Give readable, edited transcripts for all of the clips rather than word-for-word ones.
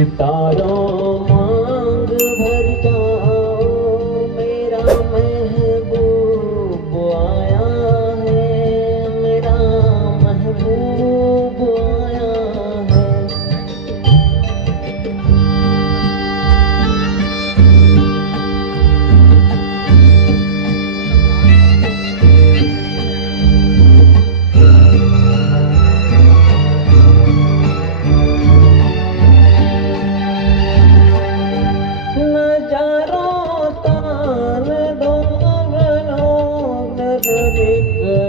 सितारों मांग भर जाओ, मेरा महबूब आया है, मेरा महबूब आया है।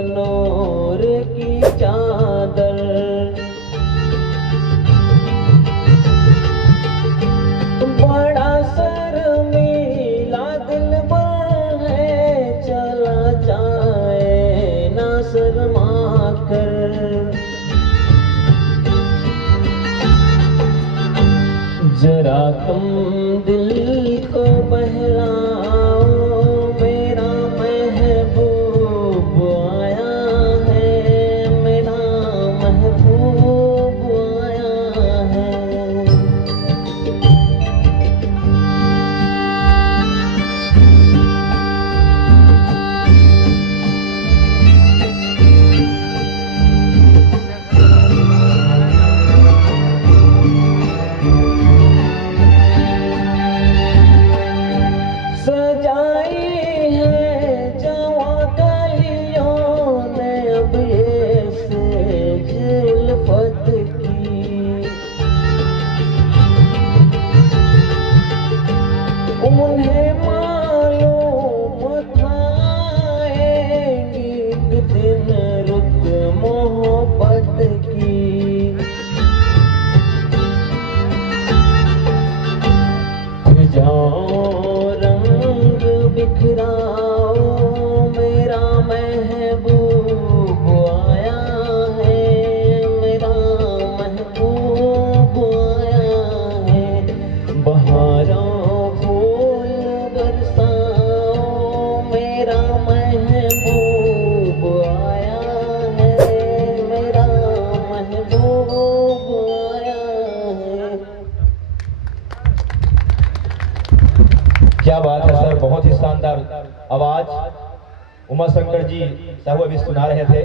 नूर की चादर बड़ा शर्मीला दिलबर है, चला जाए ना शर्मा कर। जरा तुम दिल को बहलाओ, मेरा महबूब आया है, मेरा महबूब आया है। सजाई है जवां कलियों ने अब ये सेज उल्फत की, उन्हें मालूम था आएगी एक दिन रुत मोहब्बत की। जाओ बिखराओ, मेरा महबूब आया है, मेरा महबूब आया है। बहारों फूल बरसाओ, मेरा महबूब आया है, मेरा महबूब आया है। क्या बात है सर, बहुत ही शानदार आवाज उमा शंकर जी साहब अभी सुना रहे थे।